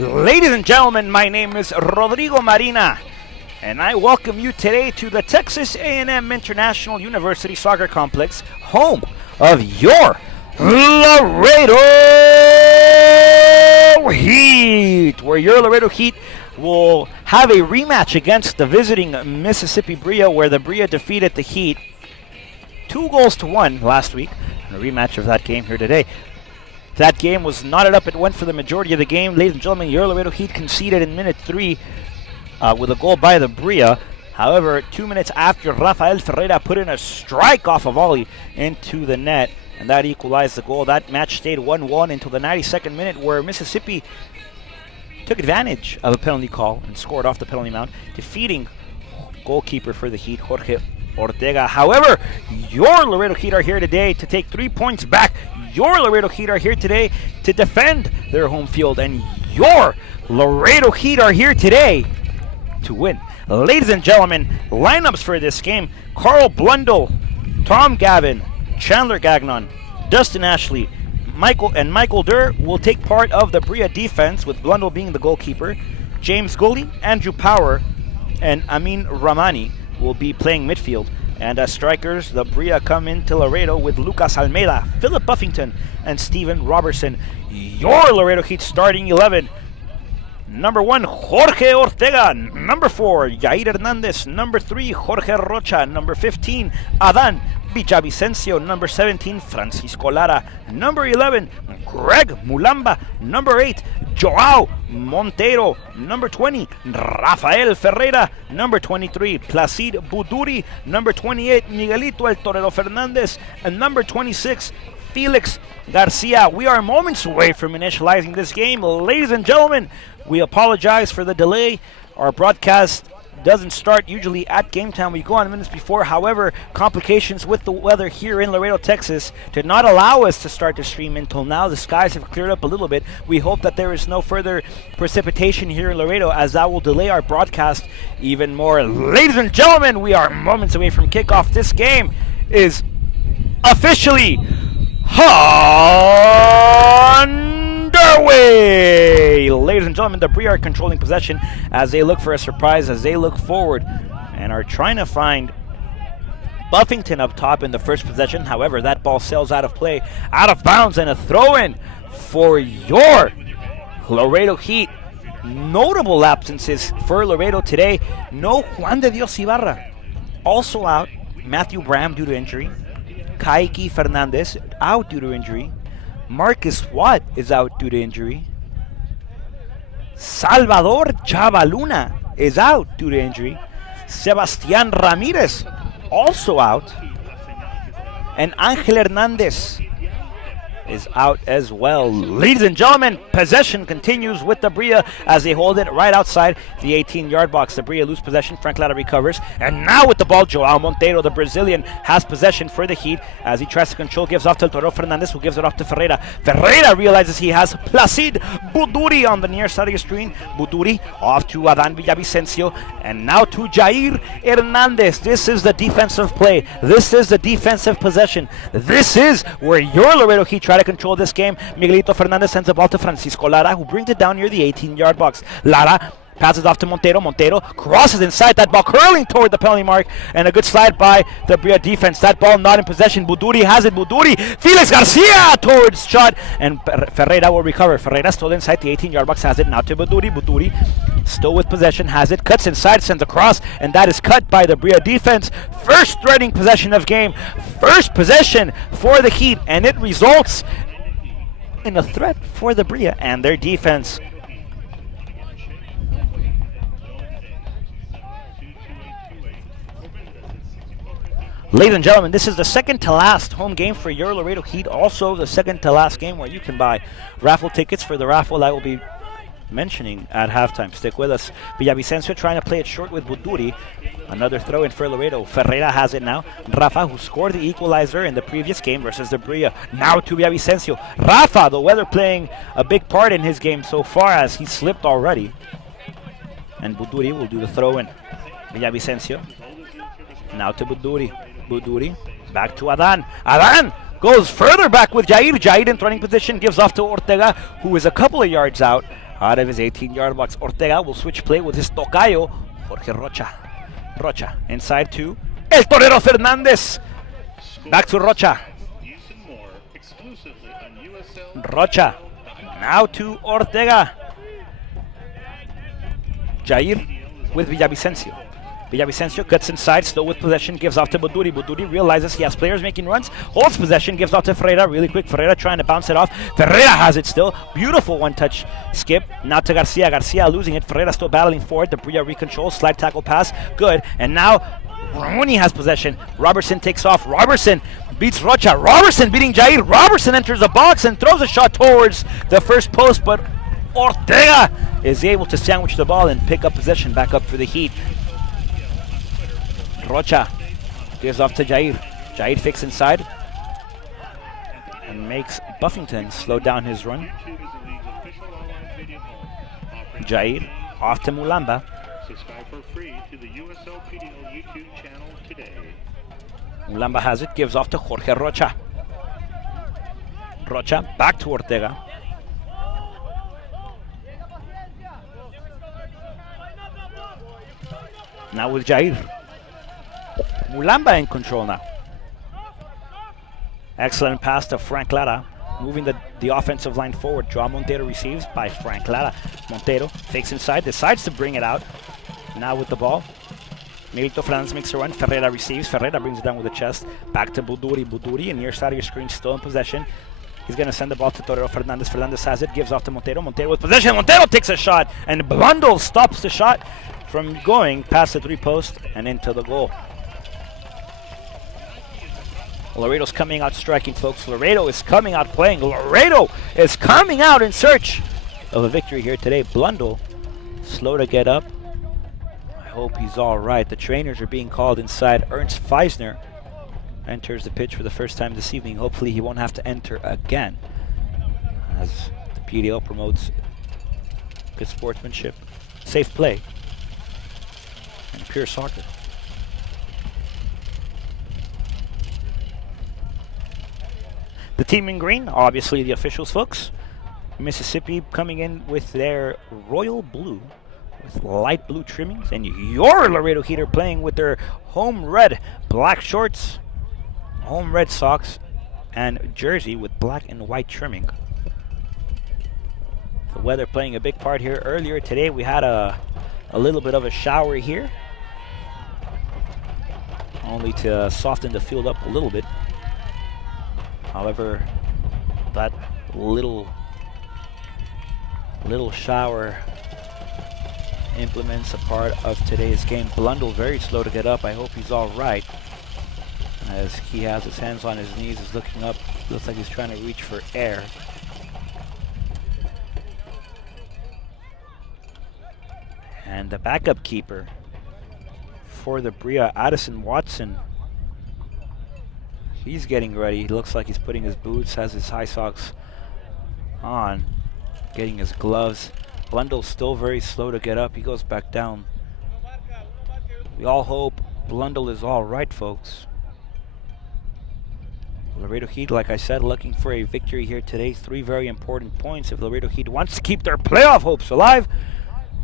Ladies and gentlemen, my name is Rodrigo Marina, and I welcome you today to the Texas A&M International University Soccer Complex, home of your Laredo Heat, where your Laredo Heat will have a rematch against the visiting Mississippi Brilla, where the Brilla defeated the Heat 2-1 last week, and a rematch of that game here today. That game was knotted up. It went for the majority of the game. Ladies and gentlemen, your Laredo Heat conceded in minute 3 with a goal by the Brilla. However, 2 minutes after, Rafael Ferreira put in a strike off a volley into the net, and that equalized the goal. That match stayed 1-1 until the 92nd minute, where Mississippi took advantage of a penalty call and scored off the penalty mount, defeating goalkeeper for the Heat, Jorge Ortega. However, your Laredo Heat are here today to take 3 points back. Your Laredo Heat are here today to defend their home field, and your Laredo Heat are here today to win. Ladies and gentlemen, lineups for this game: Carl Blundell, Tom Gavin, Chandler Gagnon, Dustin Ashley, Michael Durr will take part of the Brilla defense, with Blundell being the goalkeeper. James Gully, Andrew Power, and Amin Ramani will be playing midfield. And as strikers, the Brilla come into Laredo with Lucas Almeida, Philip Buffington, and Steven Robertson. Your Laredo Heat starting 11. Number 1, Jorge Ortega. Number 4, Jair Hernandez. Number 3, Jorge Rocha. Number 15, Adan Villavicencio. Number 17, Francisco Lara. Number 11, Greg Mulamba. Number 8, Joao Monteiro. Number 20, Rafael Ferreira. Number 23, Placid Buduri. Number 28, Miguelito El Torero Fernandez. And number 26, Felix Garcia. We are moments away from initializing this game. Ladies and gentlemen, we apologize for the delay. Our broadcast doesn't start usually at game time. We go on minutes before. However, complications with the weather here in Laredo, Texas did not allow us to start the stream until now. The skies have cleared up a little bit. We hope that there is no further precipitation here in Laredo, as that will delay our broadcast even more. Ladies and gentlemen, we are moments away from kickoff. This game is officially underway. Ladies and gentlemen, the Brilla are controlling possession as they look for a surprise, as they look forward and are trying to find Buffington up top in the first possession. However, that ball sails out of play, out of bounds, and a throw-in for your Laredo Heat. Notable absences for Laredo today. No Juan de Dios Ibarra, also out. Matthew Bram due to injury. Kaiki Fernandez out due to injury. Marcus Watt is out due to injury. Salvador Chavaluna is out due to injury. Sebastian Ramirez also out. And Angel Hernandez is out as well. Ladies and gentlemen, possession continues with the Brilla as they hold it right outside the 18-yard box. The Brilla lose possession. Frank Lara recovers. And now with the ball, Joao Monteiro, the Brazilian, has possession for the Heat as he tries to control, gives off to El Toro Fernandez, who gives it off to Ferreira. Ferreira realizes he has Placid Buduri on the near side of the screen. Buduri off to Adan Villavicencio, and now to Jair Hernandez. This is the defensive play. This is the defensive possession. This is where your Laredo Heat try to control this game. Miguelito Fernandez sends the ball to Francisco Lara, who brings it down near the 18-yard box. Lara passes off to Monteiro. Monteiro crosses inside, that ball curling toward the penalty mark, and a good slide by the Brilla defense. That ball not in possession. Buduri has it. Buduri. Felix Garcia towards shot, and Ferreira will recover. Ferreira still inside the 18-yard box, has it now to Buduri. Buduri still with possession, has it, cuts inside, sends a cross, and that is cut by the Brilla defense. First threatening possession of game. First possession for the Heat, and it results in a threat for the Brilla and their defense. Ladies and gentlemen, this is the second to last home game for your Laredo Heat. Also the second to last game where you can buy raffle tickets for the raffle that will be mentioning at halftime. Stick with us. Villavicencio trying to play it short with Buduri. Another throw in for Laredo. Ferreira has it now. Rafa, who scored the equalizer in the previous game versus the Brilla, now to Villavicencio. Rafa, the weather playing a big part in his game so far, as he slipped already. And Buduri will do the throw in. Villavicencio now to Buduri. Buduri back to Adan. Adan goes further back with Jair. Jair in running position, gives off to Ortega, who is a couple of yards out. Out of his 18-yard box, Ortega will switch play with his tocayo, Jorge Rocha. Rocha inside to El Torero Fernandez. Back to Rocha. Rocha. Now to Ortega. Jair with Villavicencio. Villavicencio cuts inside, still with possession, gives off to Buduri. Buduri realizes he has players making runs, holds possession, gives off to Ferreira really quick. Ferreira trying to bounce it off. Ferreira has it still. Beautiful one-touch skip. Now to Garcia. Garcia losing it. Ferreira still battling for it. The Brilla recontrol, slide tackle pass. Good. And now Ramoni has possession. Robertson takes off. Robertson beats Rocha. Robertson beating Jair. Robertson enters the box and throws a shot towards the first post, but Ortega is able to sandwich the ball and pick up possession back up for the Heat. Rocha gives off to Jair. Jair fakes inside and makes Buffington slow down his run. Jair off to Mulamba. Subscribe for free to the USL PDL YouTube channel today. Mulamba has it, gives off to Jorge Rocha. Rocha back to Ortega. Now with Jair. Mulamba in control now. Excellent pass to Frank Lara, moving the offensive line forward. Joao Montero receives by Frank Lara. Montero fakes inside, decides to bring it out. Now with the ball. Milito Fernandez makes a run. Ferreira receives. Ferreira brings it down with the chest. Back to Buduri. Buduri, near side of your screen, still in possession. He's going to send the ball to Torero Fernandez. Fernandez has it, gives off to Montero. Montero with possession. Montero takes a shot, and Blundell stops the shot from going past the 3-post and into the goal. Laredo's coming out striking, folks. Laredo is coming out playing. Laredo is coming out in search of a victory here today. Blundell, slow to get up. I hope he's all right. The trainers are being called inside. Ernst Feisner enters the pitch for the first time this evening. Hopefully he won't have to enter again, as the PDL promotes good sportsmanship, safe play, and pure soccer. The team in green, obviously the officials, folks. Mississippi coming in with their royal blue with light blue trimmings, and your Laredo Heat are playing with their home red black shorts, home red socks, and jersey with black and white trimming. The weather playing a big part here. Earlier today we had a little bit of a shower here, only to soften the field up a little bit. However, that little shower implements a part of today's game. Blundell very slow to get up. I hope he's all right, as he has his hands on his knees, is looking up. Looks like he's trying to reach for air. And the backup keeper for the Brilla, Addison Watson, he's getting ready. He looks like he's putting his boots, has his high socks on, getting his gloves. Blundell's still very slow to get up. He goes back down. We all hope Blundell is all right, folks. Laredo Heat, like I said, looking for a victory here today. 3 very important points if Laredo Heat wants to keep their playoff hopes alive.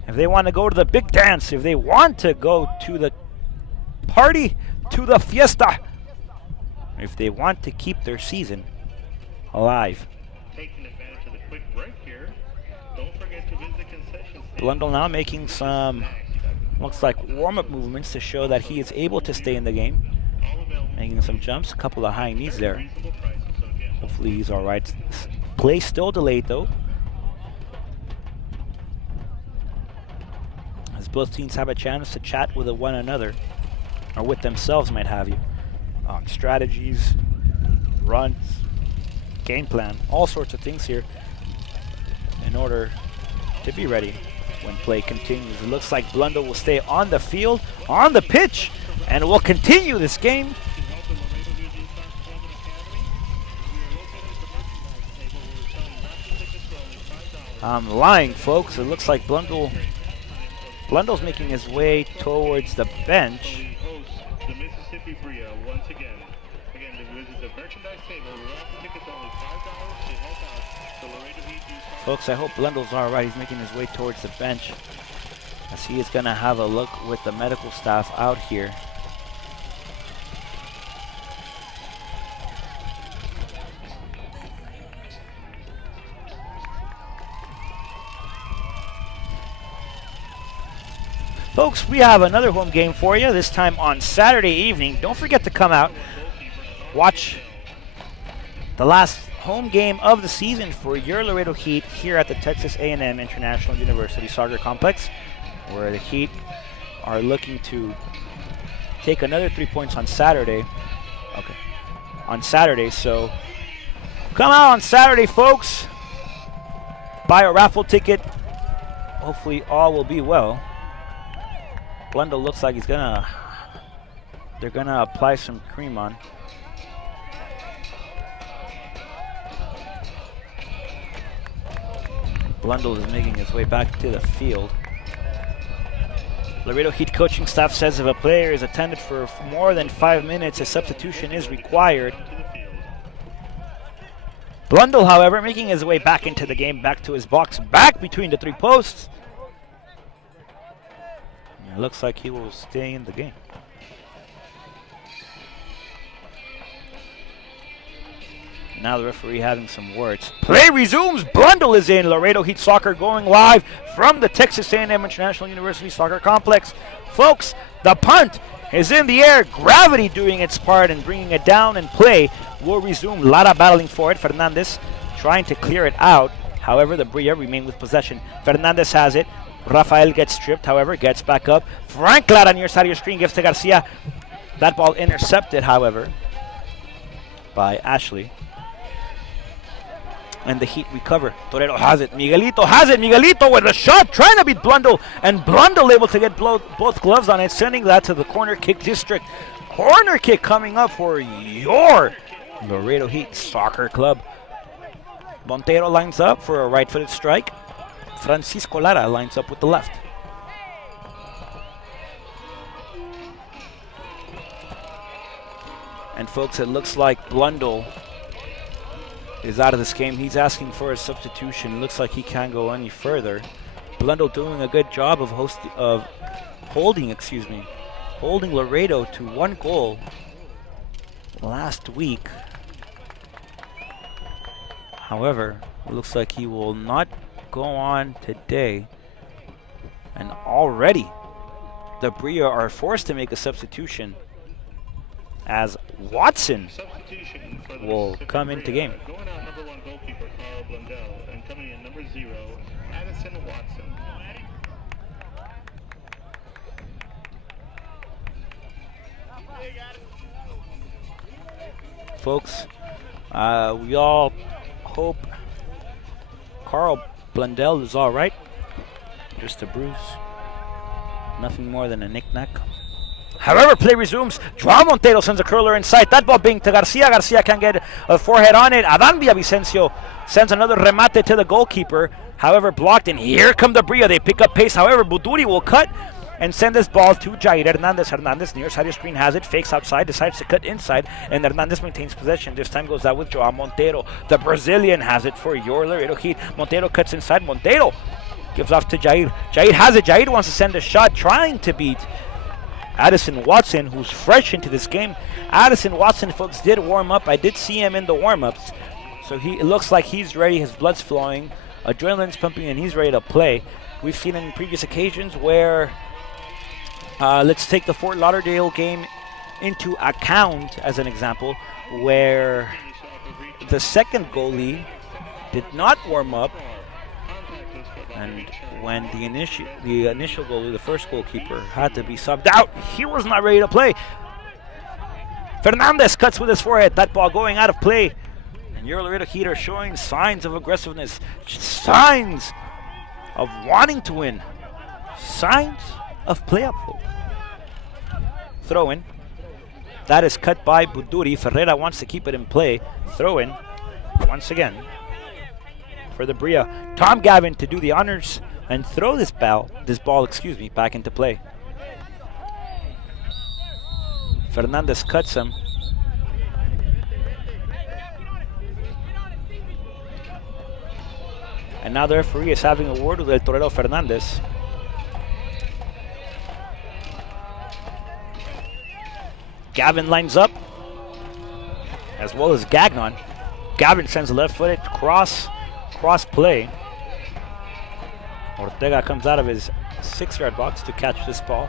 If they want to go to the big dance, if they want to go to the party, to the fiesta, if they want to keep their season alive. Taking advantage of the quick break here. Don't forget to visit the concession stand. Blundell now making some, looks like warm-up movements to show that he is able to stay in the game. Making some jumps, a couple of high knees there. Hopefully he's all right. Play still delayed though, as both teams have a chance to chat with one another, or with themselves, might have you, on strategies, runs, game plan, all sorts of things here in order to be ready when play continues. It looks like Blundell will stay on the field, on the pitch, and will continue this game. I'm lying, folks. It looks like Blundell's making his way towards the bench. The Mississippi Brilla once again Again, to visit the merchandise table, raffle tickets are only $5 to help out the Laredo Heat Youth Soccer. Folks, I hope Blundell's all right. He's making his way towards the bench as he is going to have a look with the medical staff out here. Folks, we have another home game for you, this time on Saturday evening. Don't forget to come out, watch the last home game of the season for your Laredo Heat here at the Texas A&M International University Soccer Complex, where the Heat are looking to take another 3 points on Saturday. Okay, on Saturday, so come out on Saturday, folks. Buy a raffle ticket. Hopefully all will be well. Blundell looks like they're gonna apply some cream on. Blundell is making his way back to the field. Laredo Heat coaching staff says if a player is attended for more than 5 minutes, a substitution is required. Blundell, however, making his way back into the game, back to his box, back between the 3 posts. It looks like he will stay in the game. Now the referee having some words. Play resumes. Blundell is in. Laredo Heat Soccer going live from the Texas A&M International University Soccer Complex. Folks, the punt is in the air. Gravity doing its part and bringing it down, and play will resume. Lara battling for it. Fernandez trying to clear it out. However, the Brilla remain with possession. Fernandez has it. Rafael gets stripped, however, gets back up. Frank Lara near side of your screen gives to Garcia. That ball intercepted, however, by Ashley. And the Heat recover. Torero has it. Miguelito has it. Miguelito with a shot, trying to beat Blundell. And Blundell able to get both gloves on it, sending that to the corner kick district. Corner kick coming up for your Laredo Heat Soccer Club. Montero lines up for a right-footed strike. Francisco Lara lines up with the left. And folks, it looks like Blundell is out of this game. He's asking for a substitution. Looks like he can't go any further. Blundell doing a good job of holding Laredo to 1 goal last week. However, it looks like he will not go on today, and already the Brilla are forced to make a substitution as Watson will come into game. Going out number 1 goalkeeper Carl Blundell, and coming in number 0 Addison Watson. Folks, we all hope Carl Blundell is all right. Just a bruise. Nothing more than a knick-knack. However, play resumes. Joao Montero sends a curler inside. That ball being to Garcia. Garcia can't get a forehead on it. Adan Villavicencio sends another remate to the goalkeeper. However, blocked. And here come the Brilla. They pick up pace. However, Buduri will cut and send this ball to Jair Hernandez. Hernandez near side of screen has it. Fakes outside. Decides to cut inside. And Hernandez maintains possession. This time goes out with Joao Montero. The Brazilian has it for your Laredo Heat. Montero cuts inside. Montero gives off to Jair. Jair has it. Jair wants to send a shot, trying to beat Addison Watson, who's fresh into this game. Addison Watson, folks, did warm up. I did see him in the warm-ups. So it looks like he's ready. His blood's flowing. Adrenaline's pumping, and he's ready to play. We've seen in previous occasions where, let's take the Fort Lauderdale game into account as an example, where the second goalie did not warm up, and when the initial goalie, the first goalkeeper, had to be subbed out, he was not ready to play. Fernandez cuts with his forehead. That ball going out of play. And your Laredo Heat are showing signs of aggressiveness, signs of wanting to win, signs of playoff hope. Throw in. That is cut by Buduri. Ferreira wants to keep it in play. Throw in once again for the Brilla. Tom Gavin to do the honors and throw this ball, back into play. Fernandez cuts him. And now the referee is having a word with El Torero Fernandez. Gavin lines up, as well as Gagnon. Gavin sends a left-footed cross play. Ortega comes out of his 6-yard box to catch this ball,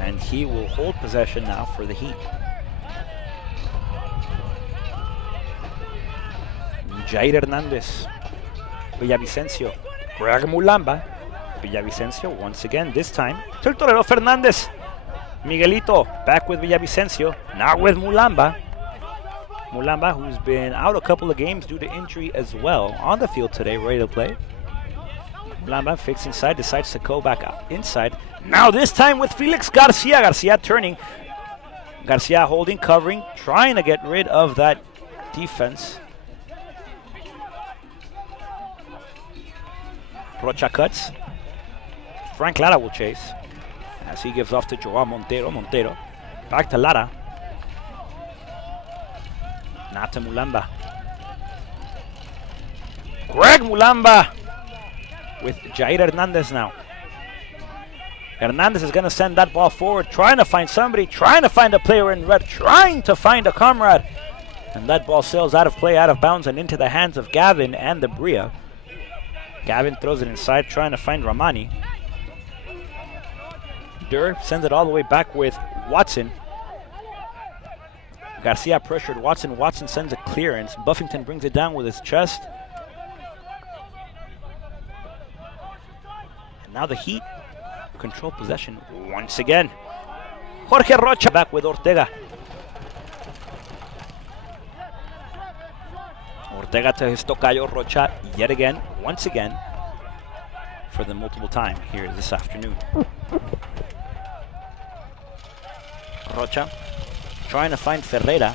and he will hold possession now for the Heat. Jair Hernandez, Villavicencio, Greg Mulamba, Villavicencio once again, this time to Torero Fernandez. Miguelito back with Villavicencio, now with Mulamba. Mulamba, who's been out a couple of games due to injury as well, on the field today, ready to play. Mulamba fakes inside, decides to go back out inside. Now this time with Felix Garcia. Garcia turning. Garcia holding, covering, trying to get rid of that defense. Rocha cuts. Frank Lara will chase as he gives off to Joao Montero. Montero back to Lara. Now to Mulamba. Greg Mulamba with Jair Hernandez now. Hernandez is going to send that ball forward, trying to find somebody, trying to find a player in red, trying to find a comrade. And that ball sails out of play, out of bounds, and into the hands of Gavin and the Brilla. Gavin throws it inside, trying to find Ramani. Durr sends it all the way back with Watson. Garcia pressured Watson. Watson sends a clearance. Buffington brings it down with his chest. And now the Heat control possession once again. Jorge Rocha back with Ortega. Ortega to his tocayo Rocha yet again, once again, for the multiple time here this afternoon. Rocha trying to find Ferreira.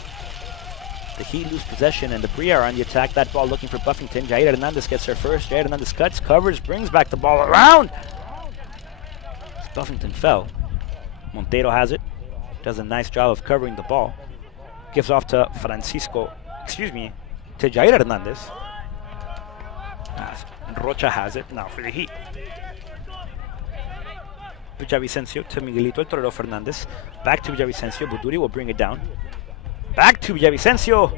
The Heat lose possession and the Brilla are on the attack. That ball looking for Buffington. Jair Hernandez gets there first. Jair Hernandez cuts, covers, brings back the ball around. Buffington fell. Montero has it. Does a nice job of covering the ball. Gives off to to Jair Hernandez. Rocha has it now for the Heat. Villavicencio to Miguelito, El Torero Fernandez. Back to Villavicencio. Buduri will bring it down. Back to Villavicencio.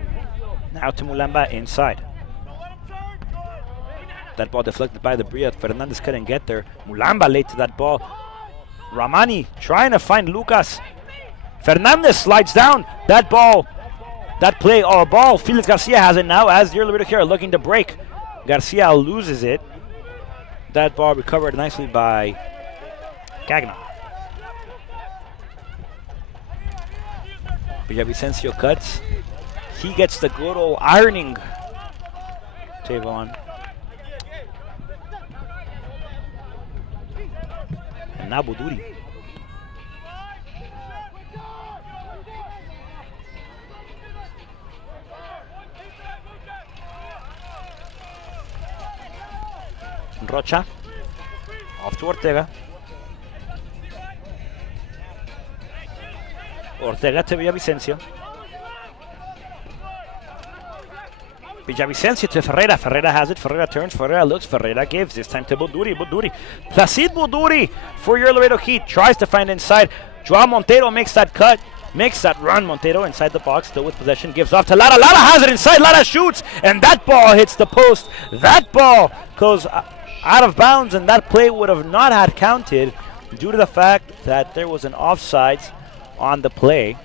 Now to Mulamba inside. That ball deflected by the Brilla. Fernandez couldn't get there. Mulamba late to that ball. Ramani trying to find Lucas. Fernandez slides down. That ball. That play or ball. Felix Garcia has it now as the Laredo Heat are looking to break. Garcia loses it. That ball recovered nicely by Gagnon. Villavicencio cuts. He gets the good old ironing table on. And now Buduri. Rocha. Off to Ortega. Ortega to Villavicencio. Villavicencio to Ferreira. Ferreira has it. Ferreira turns. Ferreira looks. Ferreira gives. This time to Buduri. Buduri. Placid Buduri for your Laredo Heat. Tries to find inside. Joao Montero makes that cut. Makes that run. Montero inside the box. Still with possession. Gives off to Lara. Lara has it inside. Lara shoots. And that ball hits the post. That ball goes out of bounds. And that play would have not had counted due to the fact that there was an offsides on the play.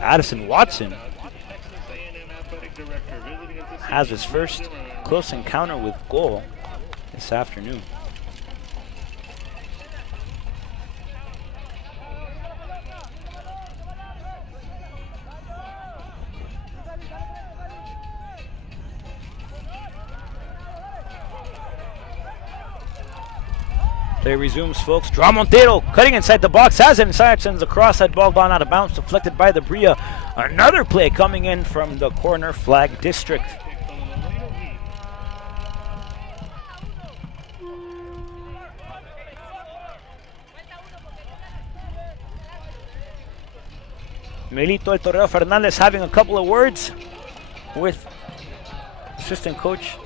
Addison Watson has his first close encounter with goal this afternoon. Play resumes, folks. Joao Montero cutting inside the box, has it inside, sends across. That ball gone out of bounds, deflected by the Brilla. Another play coming in from the corner flag district. Melito El Torero Fernandez having a couple of words with assistant coach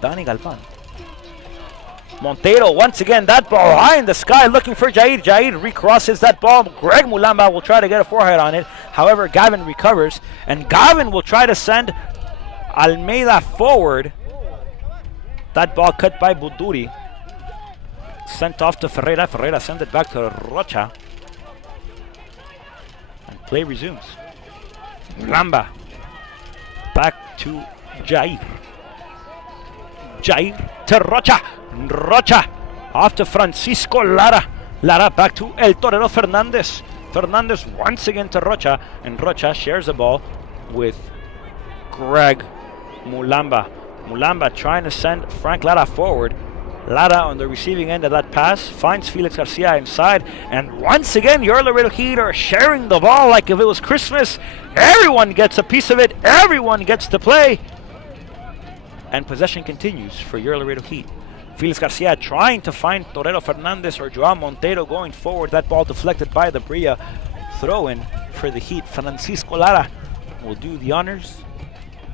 Dani Galvan. Montero once again, that ball high in the sky looking for Jair. Jair recrosses that ball. Greg Mulamba will try to get a forehead on it. However, Gavin recovers, and Gavin will try to send Almeida forward. That ball cut by Buduri. Sent off to Ferreira. Ferreira sent it back to Rocha. And play resumes. Mulamba. Back to Jair. Jair to Rocha. Rocha off to Francisco Lara. Lara back to El Torero Fernandez. Fernandez once again to Rocha. And Rocha shares the ball with Greg Mulamba. Mulamba trying to send Frank Lara forward. Lara on the receiving end of that pass finds Felix Garcia inside. And once again, your Laredo Heat are sharing the ball like if it was Christmas. Everyone gets a piece of it. Everyone gets to play. And possession continues for your Laredo Heat. Felix Garcia trying to find Torero Fernandez or Joao Montero going forward. That ball deflected by the Brilla. Throw-in for the Heat. Francisco Lara will do the honors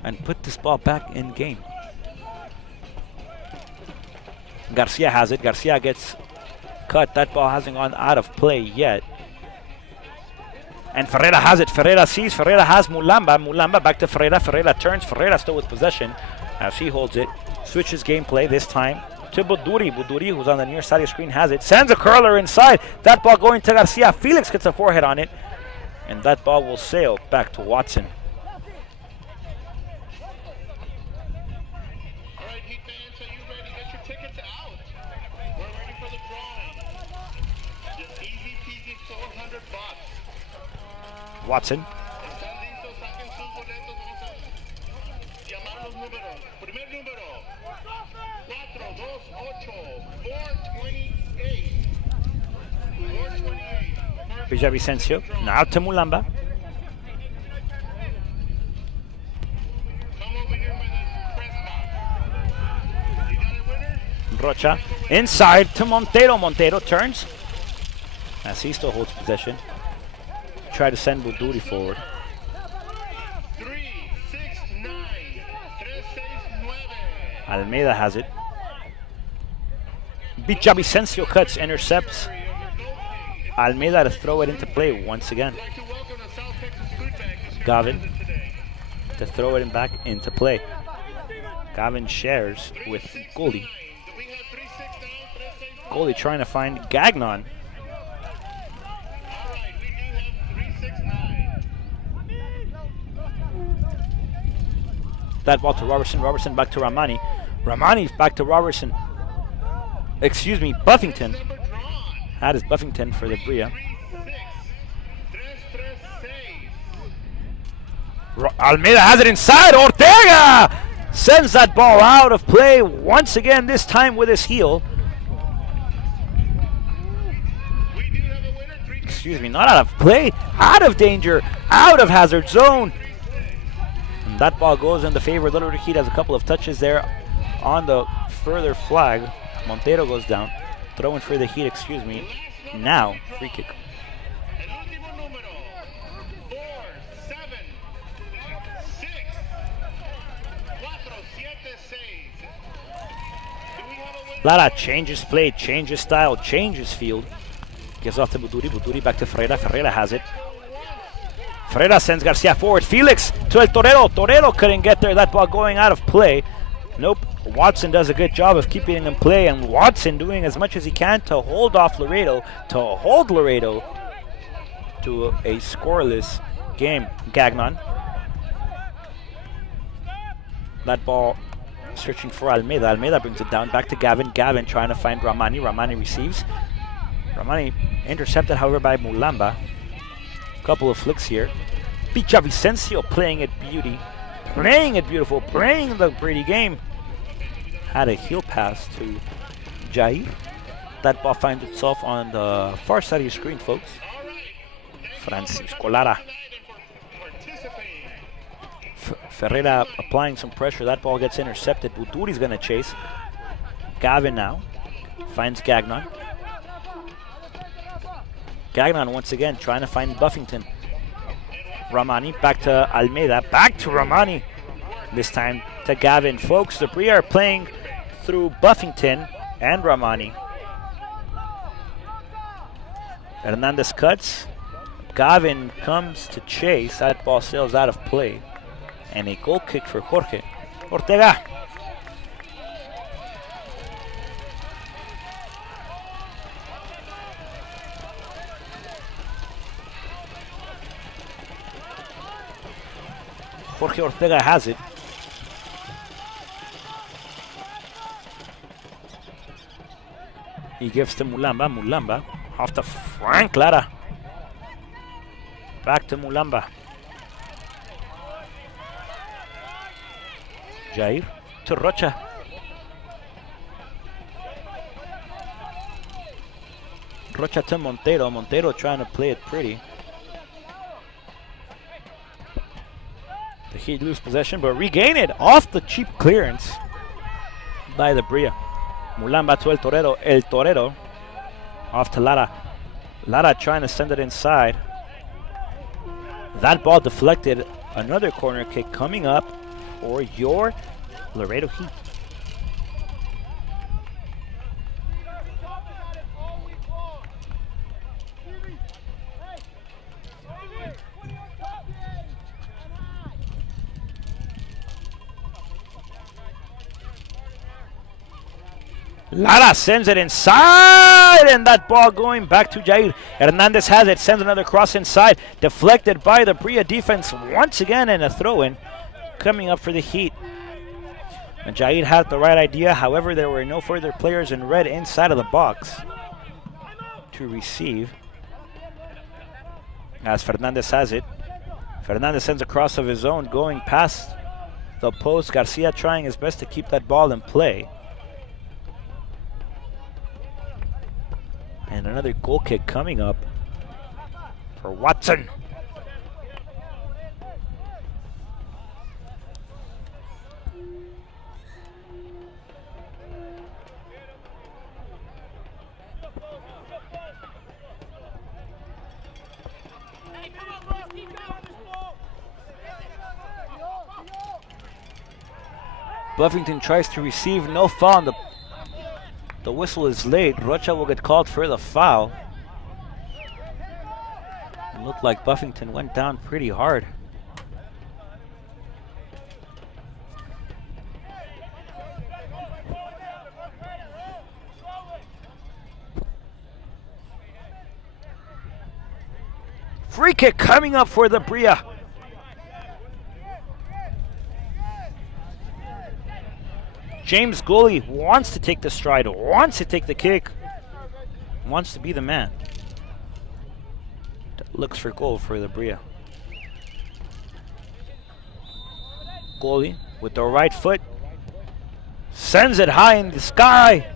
and put this ball back in game. Garcia has it. Garcia gets cut. That ball hasn't gone out of play yet. And Ferreira has it. Ferreira sees. Ferreira has Mulamba. Mulamba back to Ferreira. Ferreira turns. Ferreira still with possession as he holds it. Switches gameplay this time to Buduri. Buduri, who's on the near side of the screen, has it. Sends a curler inside. That ball going to Garcia. Felix gets a forehead on it. And that ball will sail back to Watson. Watson. Villavicencio. Now to Mulamba. Rocha. Inside to Montero. Montero turns as he still holds possession. Try to send Buduri forward. 3, 6, 9, 3, 6, 9. Almeida has it. Villavicencio cuts, intercepts. Almeida to throw it into play once again. Gavin to throw it back into play. Gavin shares with Goldie. Goldie trying to find Gagnon. That ball to Robertson. Robertson back to Ramani. Ramani back to Robertson. Excuse me, Buffington. That is Buffington for the Brilla. Almeida has it inside. Ortega sends that ball out of play once again, this time with his heel. Excuse me, not out of play, out of danger, out of hazard zone. And that ball goes in the favor. Little Heat has a couple of touches there on the further flag. Montero goes down. Throw in for the Heat, excuse me. Now, free kick. Lara changes play, changes style, changes field. Gives off to Buduri. Buduri back to Ferreira. Ferreira has it. Ferreira sends Garcia forward. Felix to El Torero. Torero couldn't get there. That ball going out of play. Nope. Watson does a good job of keeping him in play, and Watson doing as much as he can to hold off Laredo, to hold Laredo to a scoreless game. Gagnon. That ball searching for Almeida. Almeida brings it down back to Gavin. Gavin trying to find Ramani. Ramani receives. Ramani intercepted, however, by Mulamba. Couple of flicks here. Villavicencio playing it beauty. Playing it beautiful. Playing the pretty game. Had a heel pass to Jair. That ball finds itself on the far side of your screen, folks. Francisco Lara. Ferreira applying some pressure. That ball gets intercepted. Buduri's going to chase. Gavin now finds Gagnon. Gagnon once again trying to find Buffington. Ramani back to Almeida. Back to Ramani. This time to Gavin. Folks, the Brilla are playing through Buffington and Ramani. Hernandez cuts. Gavin comes to chase. That ball sails out of play. And a goal kick for Jorge Ortega. Jorge Ortega has it. He gives to Mulamba. Mulamba off to Frank Lara. Back to Mulamba. Jair to Rocha. Rocha to Montero. Montero trying to play it pretty. The Heat lose possession, but regain it off the cheap clearance by the Brilla. Mulamba to El Torero. El Torero off to Lara. Lara trying to send it inside. That ball deflected. Another corner kick coming up for your Laredo Heat. Lara sends it inside, and that ball going back to Jair. Hernandez has it, sends another cross inside, deflected by the Brilla defense once again, and a throw-in coming up for the Heat. And Jair had the right idea, however, there were no further players in red inside of the box to receive. As Fernandez has it. Fernandez sends a cross of his own, going past the post. Garcia trying his best to keep that ball in play. And another goal kick coming up for Watson. Buffington tries to receive, no foul on the whistle is late. Rocha will get called for the foul. It looked like Buffington went down pretty hard. Free kick coming up for the Brilla. James Gooley wants to take the stride, wants to take the kick, wants to be the man. Looks for goal for the Brilla. Gooley with the right foot sends it high in the sky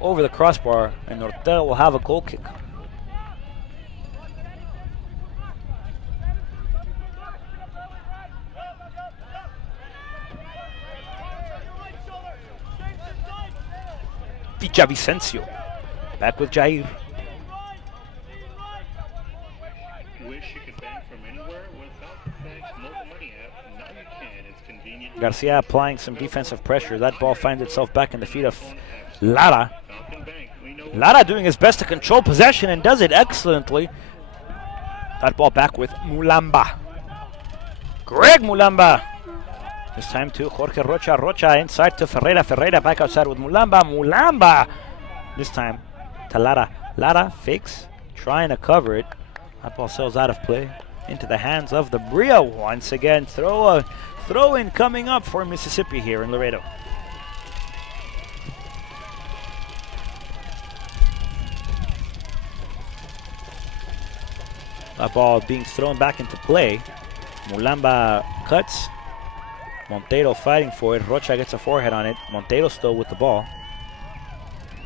over the crossbar, and Ortega will have a goal kick. Vicencio back with Jair. Wish you could bank from anywhere without the banks no money app. Now you can. It's convenient. Garcia applying some defensive pressure. That ball finds itself back in the feet of Lara. Lara doing his best to control possession and does it excellently. That ball back with Mulamba. Greg Mulamba. This time to Jorge Rocha. Rocha inside to Ferreira. Ferreira back outside with Mulamba. Mulamba. This time to Lara. Lara fakes, trying to cover it. That ball sails out of play into the hands of the Brilla once again. Throw in coming up for Mississippi here in Laredo. That ball being thrown back into play. Mulamba cuts. Montero fighting for it. Rocha gets a forehead on it. Montero still with the ball.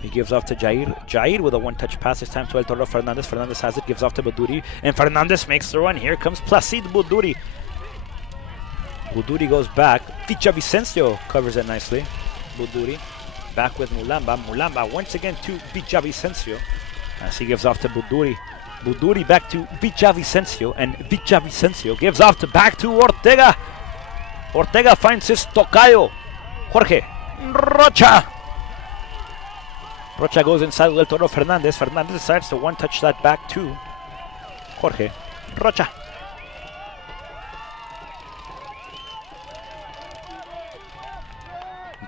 He gives off to Jair. Jair with a one-touch pass. This time to El Toro Fernandez. Fernandez has it. Gives off to Buduri. And Fernandez makes the run. Here comes Placid Buduri. Buduri goes back. Vicencio covers it nicely. Buduri back with Mulamba. Mulamba once again to Vicencio. As he gives off to Buduri. Buduri back to Vicencio. And Vicencio gives off to back to Ortega. Ortega finds his tocayo, Jorge Rocha. Rocha goes inside with El Toro Fernandez. Fernandez decides to one-touch that back to Jorge Rocha.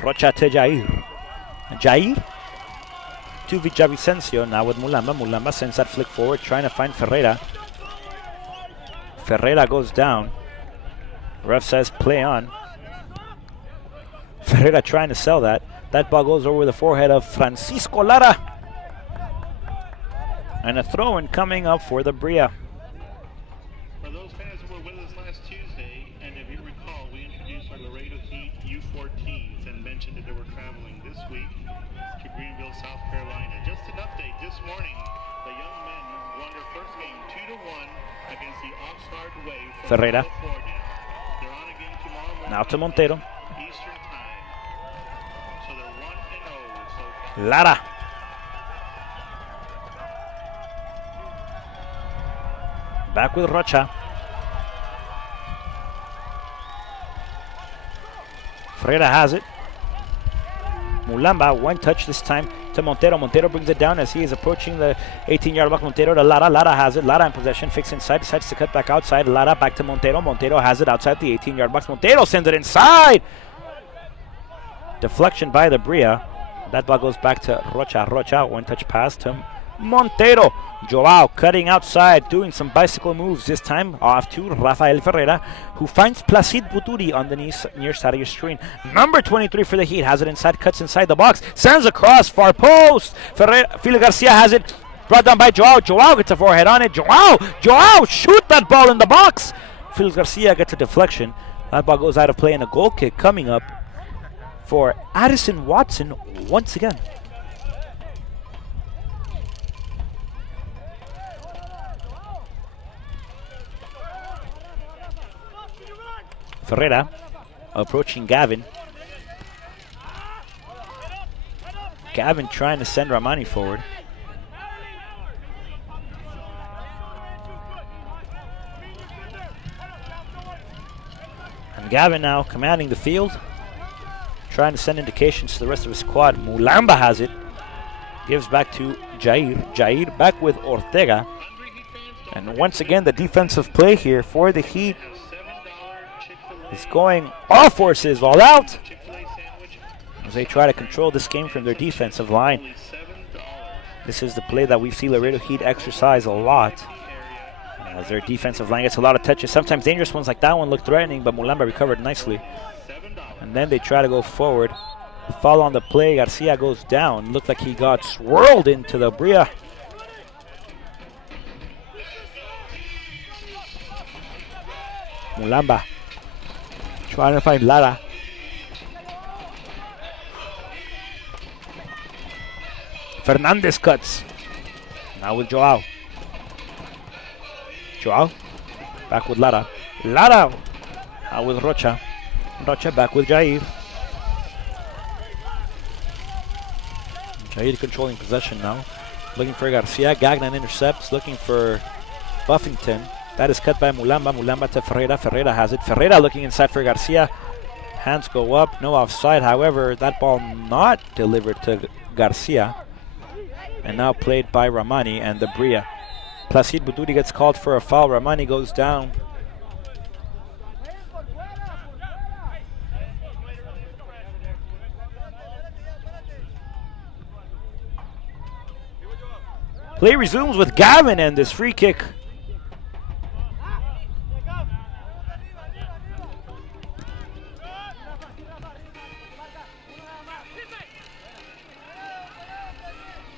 Rocha to Jair. Jair to Villavicencio. Now with Mulamba. Mulamba sends that flick forward, trying to find Ferreira. Ferreira goes down. Ref says play on. Ferreira trying to sell that. That ball goes over the forehead of Francisco Lara. And a throw-in coming up for the Brilla. For those fans who were with us last Tuesday, and if you recall, we introduced our Laredo Heat U14s and mentioned that they were traveling this week to Greenville, South Carolina. Just an update this morning, the young men won their first game 2-1 against the Oxnard Wave from Ferreira. California. They're on a game tomorrow morning. Now to Montero. Eastern time. So they're 1-0 so far. Lara. Back with Rocha. Ferreira has it. Mulamba, one touch this time to Montero. Montero brings it down as he is approaching the 18-yard box. Montero to Lara. Lara has it. Lara in possession. Fakes inside. Decides to cut back outside. Lara back to Montero. Montero has it outside the 18-yard box. Montero sends it inside. Deflection by the Brilla. That ball goes back to Rocha. Rocha, one touch pass to Montero. Joao cutting outside, doing some bicycle moves this time off to Rafael Ferreira, who finds Placid Buturi on the near side of your screen. Number 23 for the Heat has it inside, cuts inside the box, sends across far post. Felix Garcia has it, brought down by Joao. Joao gets a forehead on it. Joao, shoot that ball in the box. Felix Garcia gets a deflection. That ball goes out of play and a goal kick coming up for Addison Watson once again. Ferreira approaching Gavin. Gavin trying to send Ramani forward. And Gavin now commanding the field, trying to send indications to the rest of his squad. Mulamba has it. Gives back to Jair. Jair back with Ortega. And once again, the defensive play here for the Heat is going all forces, all out, as they try to control this game from their defensive line. This is the play that we see Laredo Heat exercise a lot, as their defensive line gets a lot of touches. Sometimes dangerous ones like that one look threatening, but Mulamba recovered nicely. And then they try to go forward. Foul on the play. Garcia goes down. Looked like he got swirled into the Brilla. Mulamba trying to find Lara. Fernandez cuts. Now with Joao. Joao back with Lara. Lara now with Rocha. Rocha back with Jair. Jair controlling possession now. Looking for Garcia. Gagnon intercepts. Looking for Buffington. That is cut by Mulamba. Mulamba to Ferreira. Ferreira has it. Ferreira looking inside for Garcia. Hands go up. No offside. However, that ball not delivered to Garcia. And now played by Ramani and the Brilla. Placid Buturi gets called for a foul. Ramani goes down. Play resumes with Gavin and this free kick.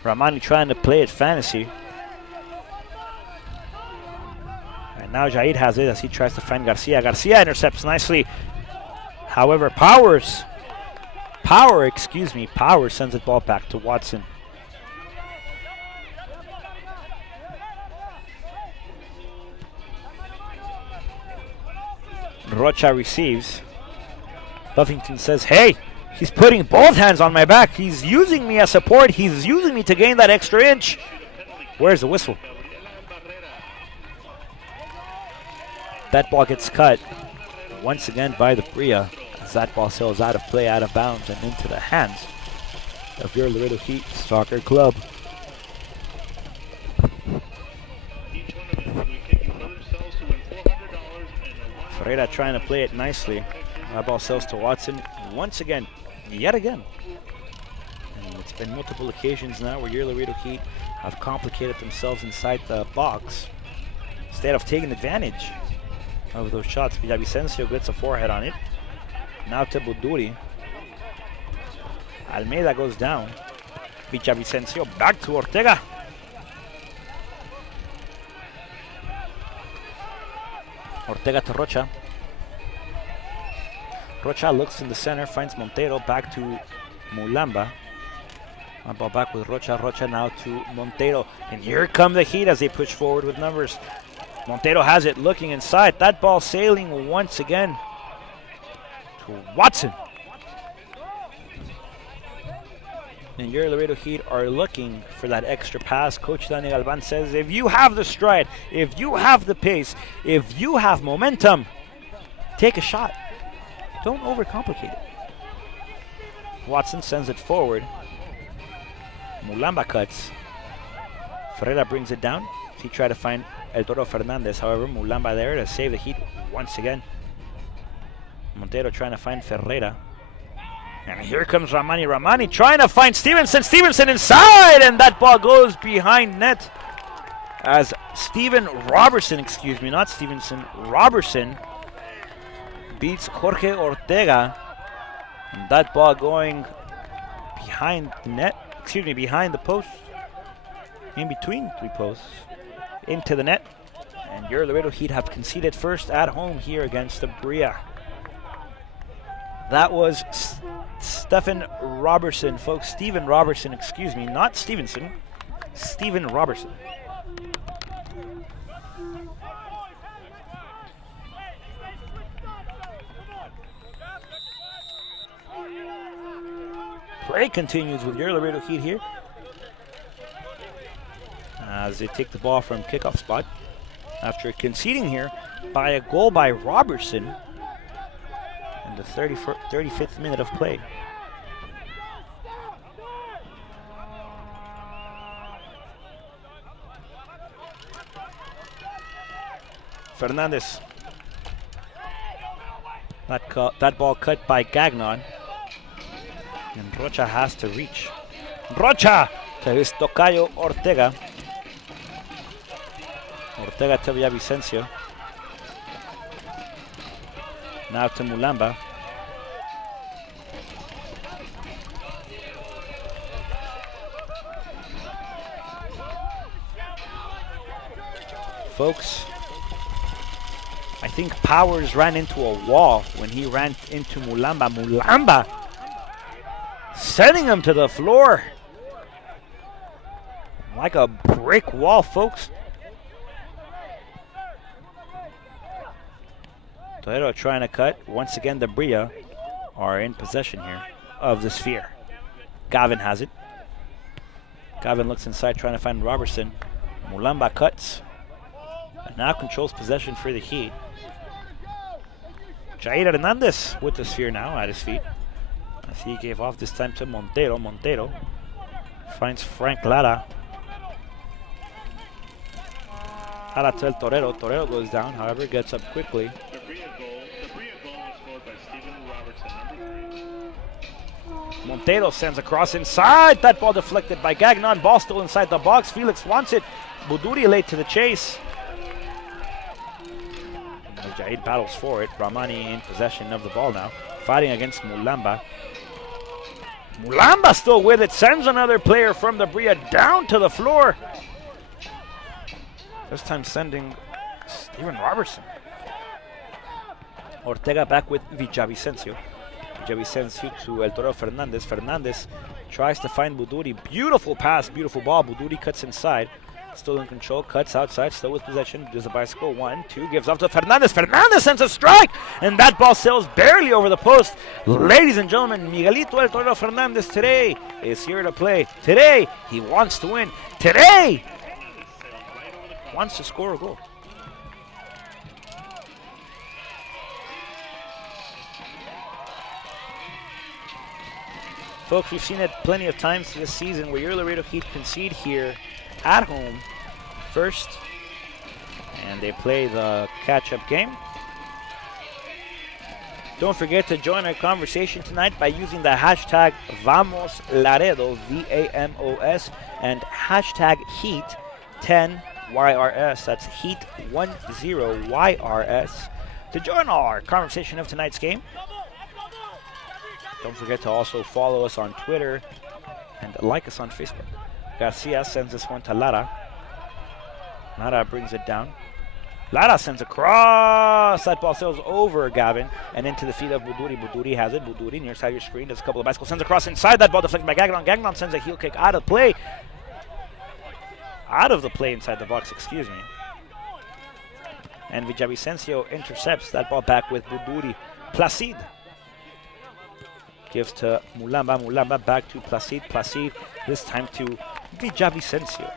Ramani trying to play it fantasy. And now Jair has it as he tries to find Garcia. Garcia intercepts nicely. However, Power sends the ball back to Watson. Rocha receives. Buffington says, hey, he's putting both hands on my back. He's using me as support. He's using me to gain that extra inch. Where's the whistle? That ball gets cut once again by the Brilla as that ball sails out of play, out of bounds, and into the hands of your Laredo Heat Soccer Club. Each one of them will kick for themselves to win $400 and Ferreira trying to play it nicely. That ball sells to Watson once again, yet again. And it's been multiple occasions now where your Laredo Heat have complicated themselves inside the box instead of taking advantage of those shots. Villavicencio gets a forehead on it. Now to Buduri. Almeida goes down. Villavicencio back to Ortega. Ortega to Rocha. Rocha looks in the center, finds Montero, back to Mulamba. One ball back with Rocha. Rocha now to Montero. And here come the Heat as they push forward with numbers. Montero has it, looking inside. That ball sailing once again to Watson. And your Laredo Heat are looking for that extra pass. Coach Dani Galvan says, if you have the stride, if you have the pace, if you have momentum, take a shot. Don't overcomplicate it. Watson sends it forward. Mulamba cuts. Ferreira brings it down. He tried to find El Toro Fernandez. However, Mulamba there to save the Heat once again. Montero trying to find Ferreira. And here comes Ramani. Ramani trying to find Stevenson. Stevenson inside! And that ball goes behind net. As Robertson beats Jorge Ortega. And that ball going behind the net. Behind the post. In between 3 posts. Into the net. And your Laredo Heat have conceded first at home here against the Brilla. That was Stephen Robertson, folks. Steven Robertson, not Stevenson. Steven Robertson. Play continues with your Laredo Heat here as they take the ball from kickoff spot after conceding here by a goal by Robertson in the 35th minute of play. Fernandez. That ball cut by Gagnon. And Rocha has to reach. Rocha to his tocayo Ortega. Ortega to Villavicencio. Now to Mulamba. Folks, I think Powers ran into a wall when he ran into Mulamba. Mulamba sending him to the floor like a brick wall, folks. Toledo trying to cut. Once again, the Brilla are in possession here of the sphere. Gavin has it. Gavin looks inside trying to find Robertson. Mulamba cuts. And now controls possession for the Heat. Jair Hernandez with the sphere now at his feet. As he gave off this time to Montero. Montero finds Frank Lara. Lara to El Torero. Torero goes down, however, gets up quickly. The Brilla goal was scored by Steven Robertson, number 3. Montero sends a cross inside. That ball deflected by Gagnon. Ball still inside the box. Felix wants it. Buduri late to the chase. Jaid battles for it. Ramani in possession of the ball now. Fighting against Mulamba. Mulamba still with it. Sends another player from the Brilla down to the floor. This time sending Steven Robertson. Ortega back with Villavicencio. Villavicencio to El Toro Fernandez. Fernandez tries to find Buduri. Beautiful pass, beautiful ball. Buduri cuts inside. Still in control, cuts outside, still with possession. Does a bicycle, 1, 2, gives off to Fernandez. Fernandez sends a strike, and that ball sails barely over the post. Ladies and gentlemen, Miguelito El Toro Fernandez today is here to play. Today, he wants to win. Today, wants to score a goal. Folks, we've seen it plenty of times this season where your Laredo Heat concede here at home first, and they play the catch-up game. Don't forget to join our conversation tonight by using the hashtag VamosLaredo, VAMOS, and hashtag Heat10YRS. That's Heat10YRS to join our conversation of tonight's game. Don't forget to also follow us on Twitter and like us on Facebook. Garcia sends this one to Lara. Lara brings it down. Lara sends across. That ball sails over Gavin and into the feet of Buduri. Buduri has it. Buduri near side of your screen. Does a couple of bicycles. Sends across inside. That ball deflected by Gagnon. Gagnon sends a heel kick out of play. Out of the play inside the box, excuse me. And Villavicencio intercepts that ball back with Buduri. Placide gives to Mulamba. Mulamba back to Placide. Placide this time to Villavicencio.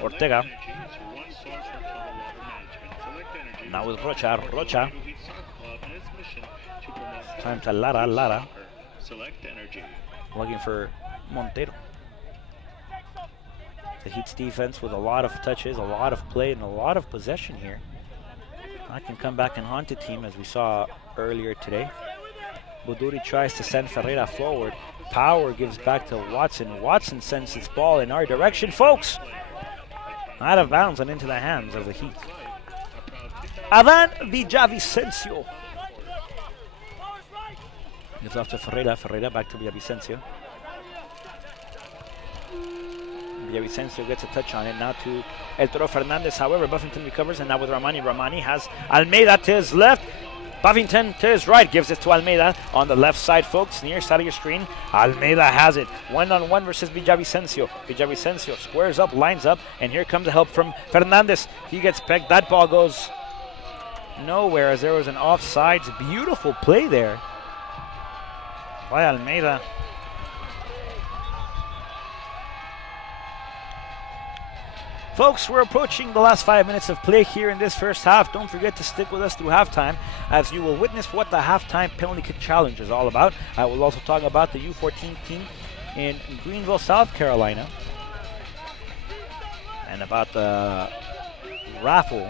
Ortega. Now with Rocha. Rocha. Time to Lara. Lara. Looking for Montero. The Heat's defense with a lot of touches, a lot of play, and a lot of possession here. That can come back and haunt the team as we saw earlier today. Buduri tries to send Ferreira forward. Power gives back to Watson. Watson sends his ball in our direction. Folks! Out of bounds and into the hands of the Heat. Avan Villavicencio. Gives off to Ferreira. Ferreira back to Villavicencio. Villavicencio gets a touch on it. Now to El Toro Fernandez. However, Buffington recovers, and now with Ramani. Ramani has Almeida to his left. Buffington to his right gives it to Almeida on the left side, folks, near side of your screen. Almeida has it. One-on-one versus Villavicencio. Villavicencio squares up, lines up, and here comes the help from Fernandez. He gets pegged. That ball goes nowhere as there was an offsides. Beautiful play there by Almeida. Folks, we're approaching the last 5 minutes of play here in this first half. Don't forget to stick with us through halftime as you will witness what the halftime penalty kick challenge is all about. I will also talk about the U14 team in Greenville, South Carolina, and about the raffle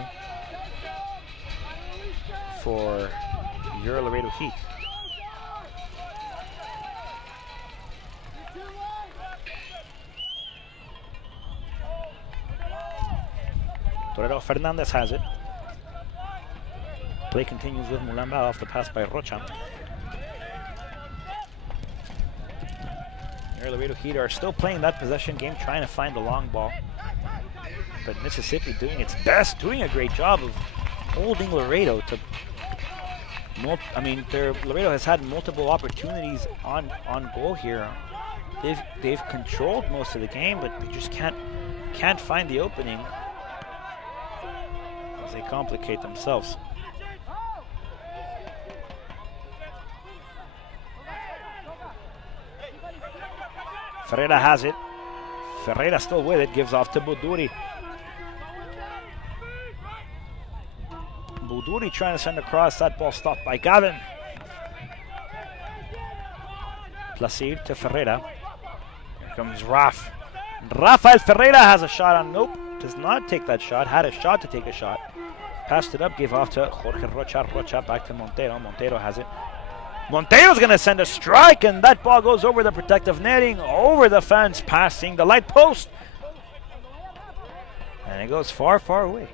for your Laredo Heat. Laredo Fernandez has it. Play continues with Mulamba off the pass by Rocha. Your Laredo Heat are still playing that possession game, trying to find the long ball. But Mississippi doing its best, doing a great job of holding Laredo to. Laredo has had multiple opportunities on goal here. They've controlled most of the game, but they just can't find the opening. They complicate themselves. Ferreira has it. Ferreira still with it, gives off to Buduri. Buduri trying to send across, that ball stopped by Gavin. Placide to Ferreira. Here comes Raf. Rafael Ferreira has a shot on, nope, does not take that shot, had a shot to take a shot. Passed it up, gave off to Jorge Rocha. Rocha back to Montero. Montero has it. Montero's going to send a strike, and that ball goes over the protective netting, over the fence, passing the light post. And it goes far, far away.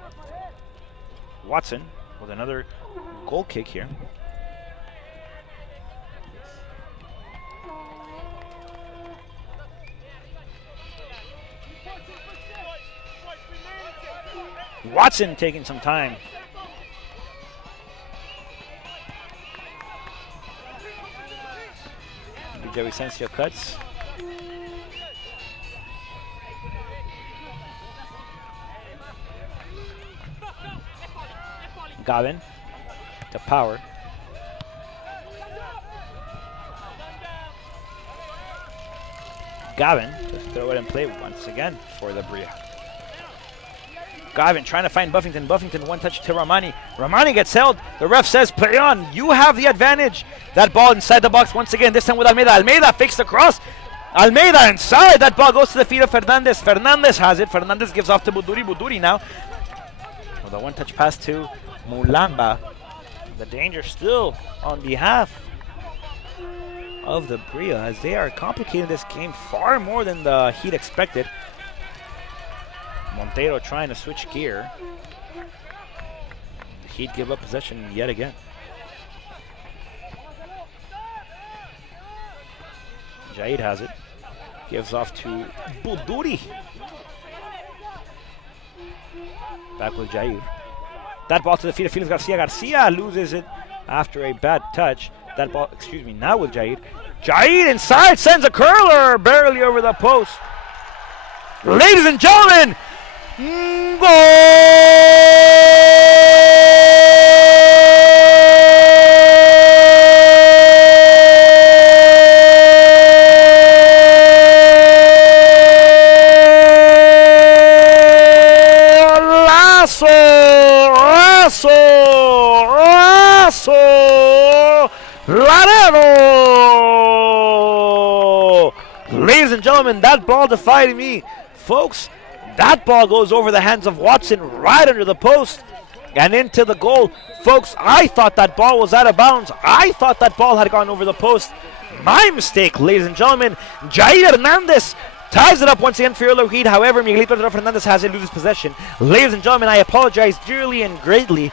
Watson with another goal kick here. Watson taking some time. Villavicencio cuts. Gavin to Power. Gavin to throw it in play once again for the Brilla. Gavin trying to find Buffington. Buffington one touch to Ramani. Ramani gets held. The ref says, play on. You have the advantage. That ball inside the box once again, this time with Almeida. Almeida fakes the cross. Almeida inside. That ball goes to the feet of Fernandez. Fernandez has it. Fernandez gives off to Buduri. Buduri now. With a one-touch pass to Mulamba. The danger still on behalf of the Brilla as they are complicating this game far more than the Heat expected. Montero trying to switch gear. The Heat give up possession yet again. Jair has it. Gives off to Buduri. Back with Jair. That ball to the feet of Felix Garcia. Garcia loses it after a bad touch. That ball, excuse me, now with Jair. Jair inside sends a curler barely over the post. Ladies and gentlemen, Laredo! Ladies and gentlemen, that ball defied me. Folks, that ball goes over the hands of Watson right under the post and into the goal. Folks, I thought that ball was out of bounds. I thought that ball had gone over the post. My mistake, ladies and gentlemen. Jair Hernandez ties it up once again for Laredo Heat. However, Miguelito Fernandez has it, loses possession. Ladies and gentlemen, I apologize dearly and greatly.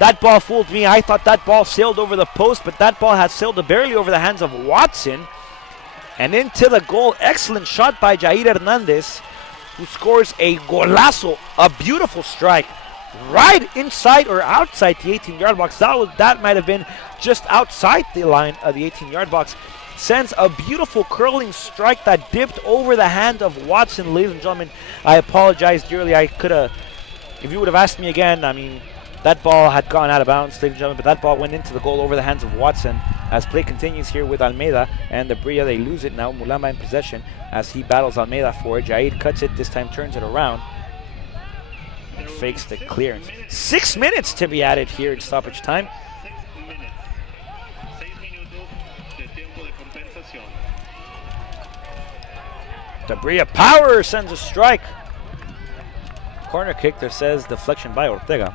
That ball fooled me. I thought that ball sailed over the post, but that ball has sailed barely over the hands of Watson. And into the goal. Excellent shot by Jair Hernandez, who scores a golazo, a beautiful strike, right inside or outside the 18-yard box. That might have been just outside the line of the 18-yard box. Sends a beautiful curling strike that dipped over the hand of Watson. Ladies and gentlemen, I apologize dearly. I could have, if you would have asked me again, I mean, that ball had gone out of bounds, ladies and gentlemen, but that ball went into the goal over the hands of Watson. As play continues here with Almeida and the Brilla, they lose it now. Mulamba in possession as he battles Almeida for it. Jair cuts it, this time turns it around and fakes the clearance. 6 minutes to be added here in stoppage time. The Brilla power sends a strike. Corner kick, there says deflection by Ortega.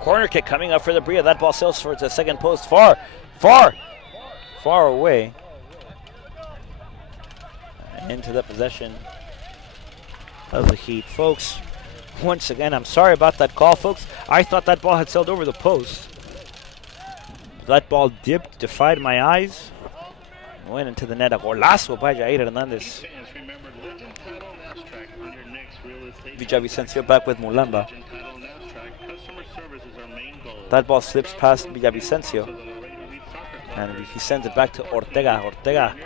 Corner kick coming up for the Brilla. That ball sails for the second post. Far away. Into the possession of the Heat. Folks, once again, I'm sorry about that call, folks. I thought that ball had sailed over the post. That ball dipped, defied my eyes, went into the net. A golazo by Jair Hernandez. Villavicencio back with Mulamba. That ball slips past Villavicencio, and he sends it back to Ortega. Ortega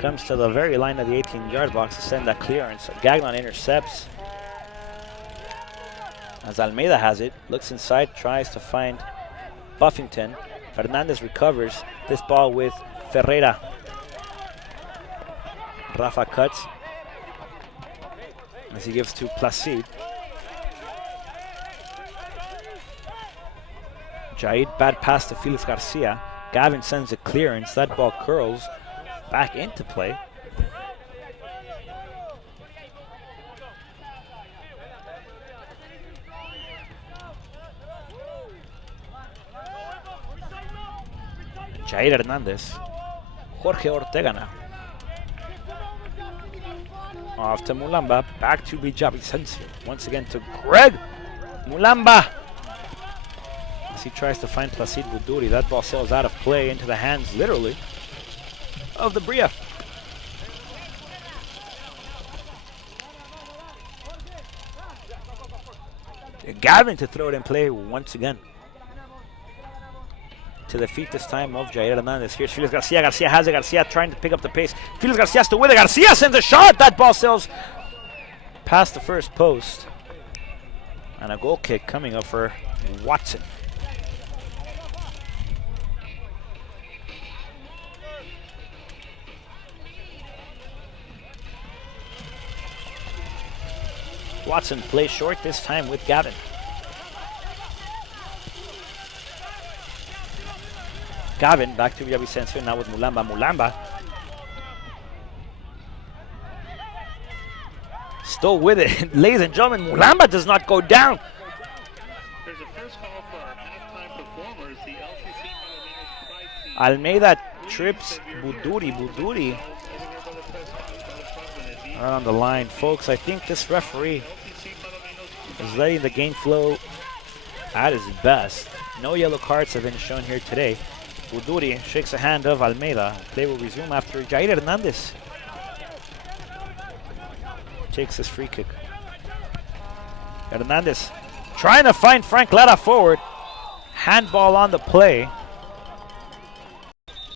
comes to the very line of the 18-yard box to send that clearance. Gagnon intercepts as Almeida has it, looks inside, tries to find Buffington. Fernandez recovers this ball with Ferreira. Rafa cuts as he gives to Placide. Jair, bad pass to Felix Garcia. Gavin sends a clearance. That ball curls back into play. Jair Hernandez. Jorge Ortega now. Off to Mulamba. Back to Villavicencio. Once again to Greg Mulamba. As he tries to find Placide Buduri. That ball sails out of play into the hands, literally, of the Brilla. Gavin to throw it in play once again. to the feet this time of Jair Hernandez. Here's Felix Garcia. Garcia has it. Garcia trying to pick up the pace. Felix Garcia still with it. Garcia sends a shot. That ball sails past the first post. And a goal kick coming up for Watson. Watson plays short this time with Gavin. Gavin back to Villavicencio now with Mulamba. Mulamba still with it. Ladies and gentlemen, Mulamba does not go down. There's a first call for our halftime performers, the LCC Palomino's Almeida trips Buduri. Right on the line, folks. I think this referee is letting the game flow at its best. No yellow cards have been shown here today. Buduri shakes the hand of Almeida. Play will resume after Jair Hernandez takes his free kick. Hernandez trying to find Frank Lara forward. Handball on the play.